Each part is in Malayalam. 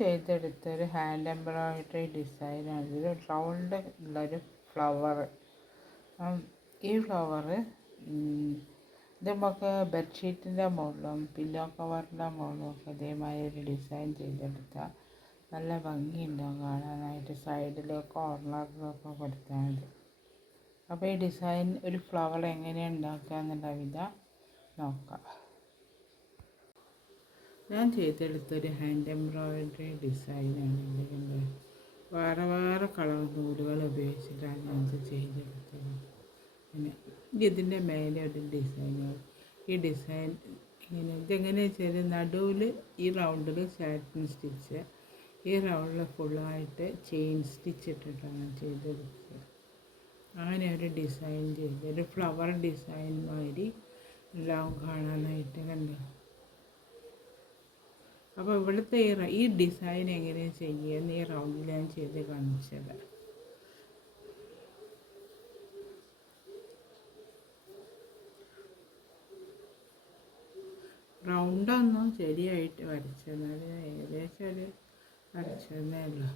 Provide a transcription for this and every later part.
ചെയ്തെടുത്തൊരു ഹാൻഡ് എംബ്രോയിഡറി ഡിസൈനാണ്. ഇതൊരു റൗണ്ട് ഉള്ളൊരു ഫ്ലവർ. ഈ ഫ്ലവർ ഇത് നമുക്ക് ബെഡ്ഷീറ്റിൻ്റെ മുകളിലും പില്ലോ കവറിൻ്റെ മുകളിലും ഒക്കെ ഇതേമാതിരി ഒരു ഡിസൈൻ ചെയ്തെടുത്താൽ നല്ല ഭംഗിയുണ്ടാവും കാണാനായിട്ട്. സൈഡിലോ കോർണറിലൊക്കെ കൊടുത്താൽ മതി. അപ്പോൾ ഈ ഡിസൈൻ ഒരു ഫ്ലവർ എങ്ങനെയാണ് ഉണ്ടാക്കുക എന്നുള്ള വിധം നോക്കാം. ഞാൻ ചെയ്തെടുത്തൊരു ഹാൻഡ് എംബ്രോയിഡറി ഡിസൈനാണ്. ഇതിൻ്റെ വേറെ വേറെ കളർ നൂലുകൾ ഉപയോഗിച്ചിട്ടാണ് ഞാനിത് ചെയ്തെടുത്തത്. പിന്നെ ഇതിൻ്റെ മേലെ ഒരു ഡിസൈന്. ഈ ഡിസൈൻ ഇതെങ്ങനെയാണെന്ന് വെച്ചാൽ നടുവിൽ ഈ റൗണ്ടിൽ സാറ്റിൻ സ്റ്റിച്ച്, ഈ റൗണ്ടിൽ ഫുള്ളായിട്ട് ചെയിൻ സ്റ്റിച്ച് ഇട്ടിട്ടാണ് ചെയ്തെടുത്തത്. അങ്ങനെ ഒരു ഡിസൈൻ ചെയ്ത് ഒരു ഫ്ലവർ ഡിസൈൻ മാതിരി എല്ലാം കാണാനായിട്ട് കണ്ടു. അപ്പോൾ ഇവിടുത്തെ ഈ ഡിസൈൻ എങ്ങനെയാണ് ചെയ്യുന്നത് ഈ റൗണ്ടിൽ ഞാൻ ചെയ്ത് കാണിച്ചത്. റൗണ്ടൊന്നും ശരിയായിട്ട് വരച്ചെന്നാൽ ഏകദേശം ഒരു വരച്ചതേ ഉള്ളൂ.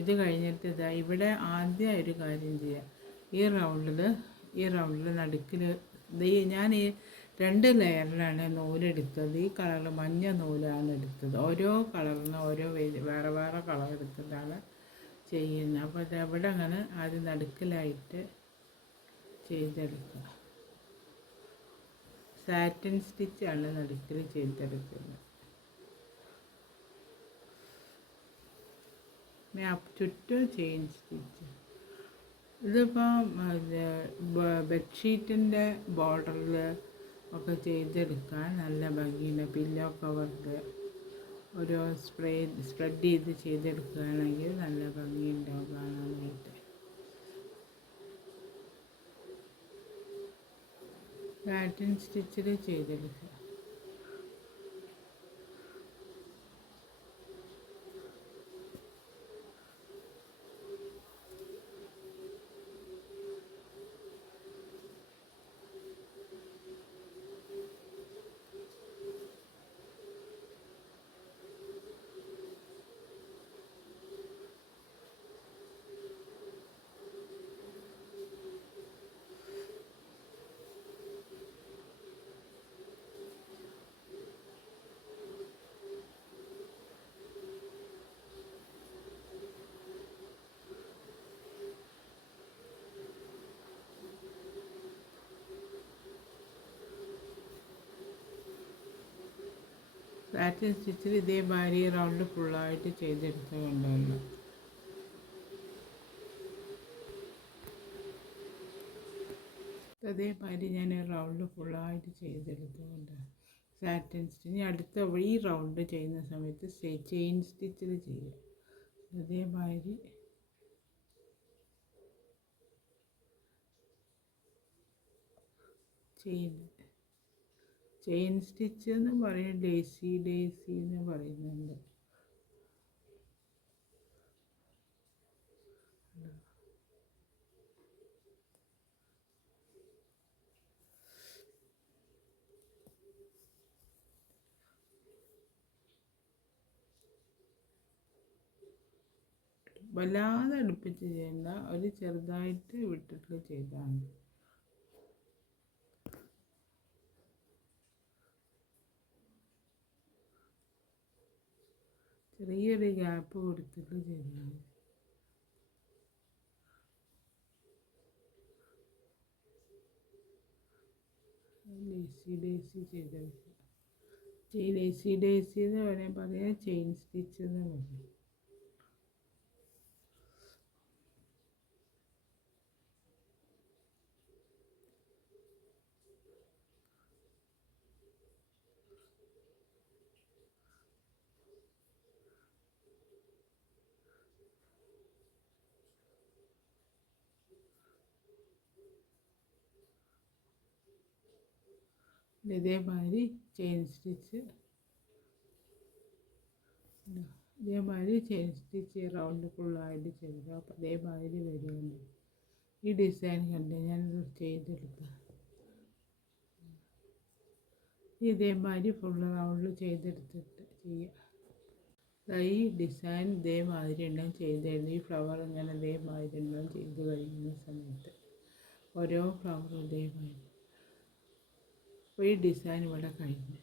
ഇത് കഴിഞ്ഞിട്ട് ഇതാ ഇവിടെ ആദ്യം ഒരു കാര്യം ചെയ്യാം. ഈ റൗണ്ടിൽ നടുക്കിൽ ഞാൻ ഈ 2 ലെയറിലാണ് നൂലെടുത്തത്. ഈ കളർ മഞ്ഞ നൂലാണ് എടുത്തത്. ഓരോ കളറിനും ഓരോ വേറെ വേറെ കളർ എടുത്തിട്ടാണ് ചെയ്യുന്നത്. അപ്പോൾ ഇത് അവിടെ അങ്ങനെ ആദ്യം നടുക്കിലായിട്ട് ചെയ്തെടുക്കുക. സാറ്റിൻ സ്റ്റിച്ചാണ് നടുക്കിൽ ചെയ്തെടുക്കുന്നത്. ചുറ്റും ചെയിൻ സ്റ്റിച്ച്. ഇതിപ്പോൾ ബെഡ്ഷീറ്റിൻ്റെ ബോർഡറിൽ ഒക്കെ ചെയ്തെടുക്കാൻ നല്ല ഭംഗിയുണ്ട്. പില്ലോ കവറിൽ ഒരു സ്പ്രെഡ് ചെയ്ത് ചെയ്തെടുക്കുകയാണെങ്കിൽ നല്ല ഭംഗിയുണ്ടാവും കാണാനായിട്ട്. സാറ്റിൻ സ്റ്റിച്ചിൽ ചെയ്തെടുക്കുക. സാറ്റിൻ സ്റ്റിച്ചിൽ ഇതേമാതിരി റൗണ്ട് ഫുള്ളായിട്ട് ചെയ്തെടുത്ത് കൊണ്ടുവന്നു. അതേമാതിരി ഞാൻ റൗണ്ട് ഫുള്ളായിട്ട് ചെയ്തെടുത്തുകൊണ്ട് സാറ്റിൻ സ്റ്റിച്ച് അടുത്ത ഈ റൗണ്ട് ചെയ്യുന്ന സമയത്ത് ചെയിൻ സ്റ്റിച്ചിൽ ചെയ്യുക. അതേമാതിരി ചെയിൻ സ്റ്റിച്ച് എന്ന് പറയും, ഡേസി എന്ന് പറയുന്നുണ്ട്. വല്ലാതെ അടുപ്പിച്ച് ചെയ്യേണ്ട, ഒരു ചെറുതായിട്ട് വിട്ടിട്ട് ചെയ്താണ്. ചെറിയൊരു ഗ്യാപ്പ് കൊടുത്തിട്ട് ചെയ്താൽ ഡേസി ചെയ്തെടുക്കുക. ഡേസി എന്ന് പറയാൻ ചെയിൻ സ്റ്റിച്ച് എന്ന് പറയും. ഇതേമാതിരി ചെയിൻ സ്റ്റിച്ച് റൗണ്ട് ഫുള്ളായിട്ട് ചെയ്തു. അപ്പോൾ അതേമാതിരി വരുന്നുണ്ട്. ഈ ഡിസൈൻ കണ്ട് ഞാൻ ചെയ്തെടുക്കുക. ഇതേമാതിരി ഫുൾ റൗണ്ടിൽ ചെയ്തെടുത്തിട്ട് ചെയ്യുക. ഈ ഡിസൈൻ ഇതേമാതിരി എണ്ണം ചെയ്തായിരുന്നു. ഈ ഫ്ലവർ ഇങ്ങനെ ഇതേമാതിരി എണ്ണം ചെയ്ത് കഴിയുന്ന സമയത്ത് ഓരോ ഫ്ലവറും ഇതേമാതിരി. അപ്പോൾ ഈ ഡിസൈൻ ഇവിടെ കഴിഞ്ഞു.